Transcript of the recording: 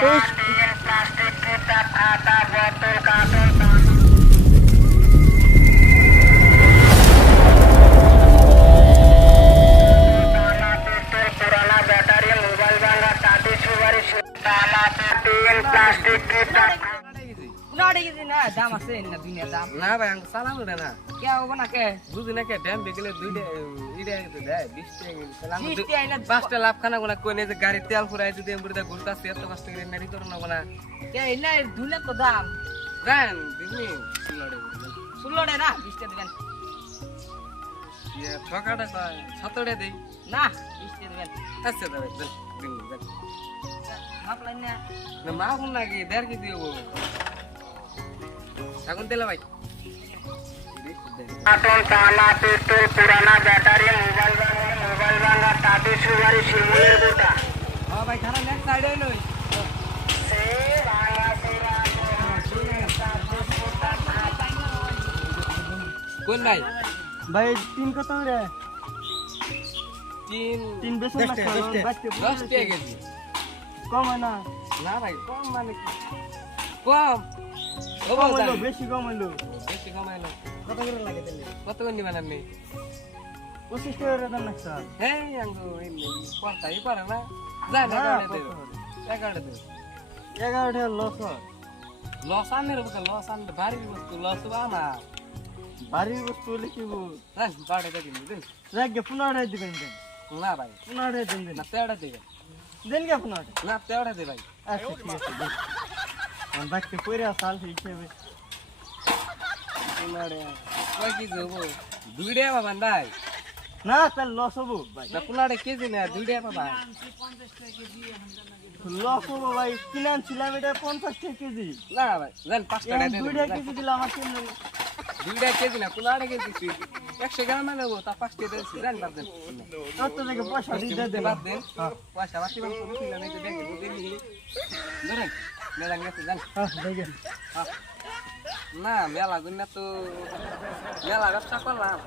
plastic কিতাব খাতা বোতল কার্টন পুরানা ব্যাটারি মোবাইল ভাঙা টাটি সুপারি তালা টিন প্লাস্টিক কিতাব উনাড়ে গেছি না দাম আছে না দুনিয়া দাম না ভাই আমি চালাবো না কে হবে না কে বুঝি না কে ড্যাম বেগলে দুইটা ইডা তো দেয় 20 টাকা চালাম 20 টাকা না 5টা লাভ খানা কোনা কোনে যে গাড়ি তেল ফুরাই যদি এমবুড়া ঘুরতাছে এত কষ্ট করে নেরি করো না কোনা কে না দুনিয়া তো দাম জান দিবনি লড়ে সুলড়ে না 20 টাকা দিবেন ইয়া ঠকাটা কয় 17 দেই না 20 টাকা দিবেন আচ্ছা দাদা দিন মাপলাই না না মা কোন লাগে 1.5 কেজি হবো এখন দিলা ভাই কার্টন তালা পেট্রোল পুরানা ব্যাটারি মোবাইল ভাঙা টাটি সুপারি শিমুলের গোটা হ্যাঁ ভাই খারাপ নেক্সট সাইডে নই কোন ভাই ভাই তিন কত রে তিন বেশি না 10 টাকা কেজি কম হয় না না ভাই কম মানে কি কম ও বাবা বেশি কম হইলো বেশি কমাইলো কত করে লাগে তাহলে কত কোন নিবেন আপনি 25 টাকা দাম লাগছে হ্যাঁ আঙ্গো এমনি পড়তাই পারে না যা না এগাড়ে দে 11 টাকা লস লস আনের বকে লস আনতে ভারী বস্তু লস বা না ভারী বস্তু লিখিব হ্যাঁ বাড়ে দিন দিন রাগে 15 দিবেন দেন না ভাই 15 দিন না তেড়া দিবে দেন কে 15 না তেড়া দে ভাই আচ্ছা ঠিক আছে দেন আমি বাকি পরে সাল হিসেবে কুনারে কয় কি দেবো দুইটা বাবা নাই না তাহলে লস হবো ভাই না কুনারে কেজি না দুইটা বাবা লস হবো ভাই কিনে আনছিলাম এটা 50 টাকা কেজি না ভাই জান 5 টাকা দে 2 টাকা কেজি দিলাম আমার কিনে দুইটা কেজি না কুনারে কেজি 100 গ্রাম নেবো তা 5 টাকা দিছি জান বাদ দেন কত থেকে পয়সা দিয়ে দে বাদ দেন পয়সা বাকি বাকি পুরো কিনা নাই তো দেখি দিলি ধরেন মেলা গেছে জান হ্যাঁ দেখেন না মেলা গুন্না তো মেলা ব্যবসা করলাম